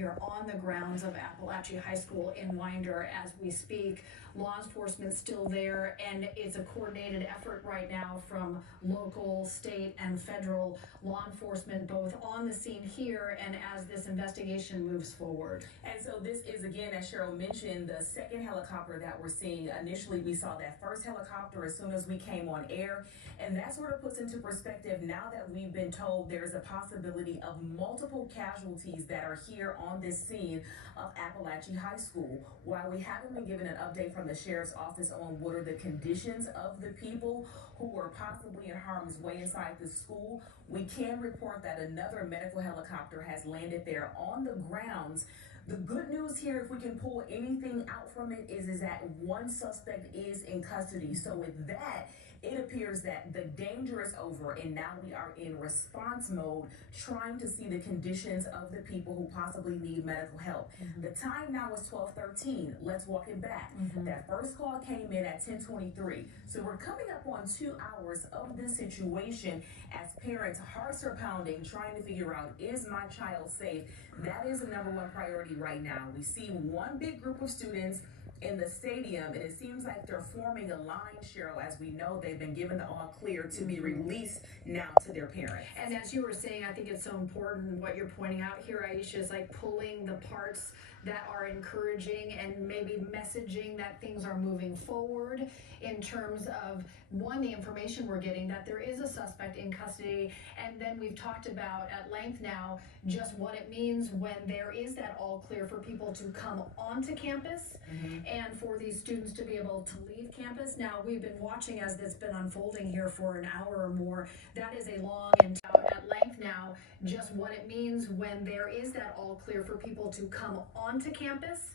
here on the grounds of Appalachee High School in Winder as we speak. Law enforcement still there, and it's a coordinated effort right now from local, state, and federal law enforcement, both on the scene here and as this investigation moves forward. And so this is, again, as Cheryl mentioned, the second helicopter that we're seeing. Initially, we saw that first helicopter as soon as we came on air, and that sort of puts into perspective now that we've been told there's a possibility of multiple casualties that are here on this scene of Appalachee High School. While we haven't been given an update from the sheriff's office on what are the conditions of the people who are possibly in harm's way inside the school, we can report that another medical helicopter has landed there on the grounds. The good news here, if we can pull anything out from it, is that one suspect is in custody. So with that, it appears that the danger is over, and now we are in response mode, trying to see the conditions of the people who possibly need medical help. The time now is 12:13. Let's walk it back. That first call came in at 10:23. So we're coming up on 2 hours of this situation as parents' hearts are pounding, trying to figure out, is my child safe? That is the number one priority right now. We see one big group of students in the stadium, and it seems like they're forming a line, Cheryl. As we know, they've been given the all clear to be released now to their parents. And as you were saying, I think it's so important what you're pointing out here, Aisha, is like pulling the parts that are encouraging and maybe messaging that things are moving forward in terms of, one, the information we're getting that there is a suspect in custody, and then we've talked about at length now just what it means when there is that all clear for people to come onto campus and for these students to be able to leave campus. Now, we've been watching as this been unfolding here for an hour or more. That is a long and at length now just what it means when there is that all clear for people to come onto campus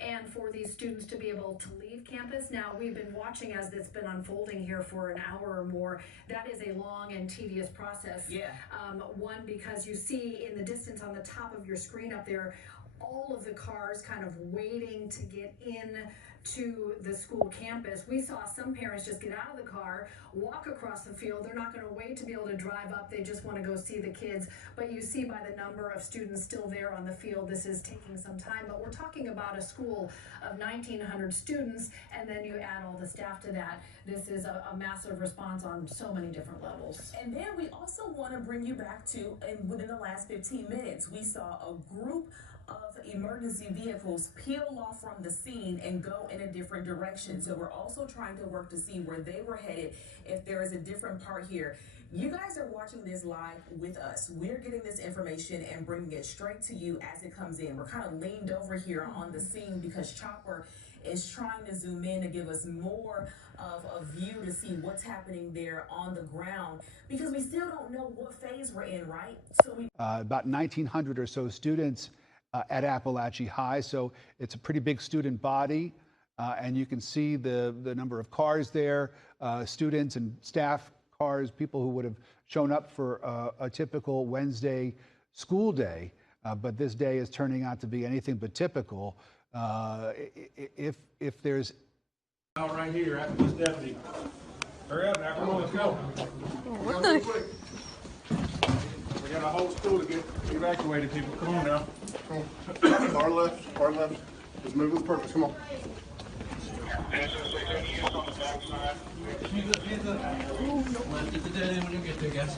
and for these students to be able to leave campus. Now, we've been watching as this been unfolding here for an hour or more. That is a long and tedious process. One, because you see in the distance on the top of your screen up there, all of the cars kind of waiting to get in to the school campus. We saw some parents just get out of the car, walk across the field. They're not going to wait to be able to drive up. They just want to go see the kids. But you see by the number of students still there on the field, this is taking some time. But we're talking about a school of 1,900 students, and then you add all the staff to that. This is a massive response on so many different levels. And then we also want to bring you back to, and within the last 15 minutes, we saw a group of emergency vehicles peel off from the scene and go in a different direction. So we're also trying to work to see where they were headed, if there is a different part here. You guys are watching this live with us. We're getting this information and bringing it straight to you as it comes in. We're kind of leaned over here on the scene because Chopper is trying to zoom in to give us more of a view to see what's happening there on the ground, because we still don't know what phase we're in, right? So about 1,900 or so students at Appalachee High, so it's a pretty big student body, and you can see the number of cars there, students and staff cars, people who would have shown up for a typical Wednesday school day, but this day is turning out to be anything but typical. If there's out right here after this deputy. Hurry up now, come on, let's go. What the? We got a whole school to get evacuated, people. Come on now. Far left, far left. Just move with purpose, come on. Let's get the dead end when you get there, guys.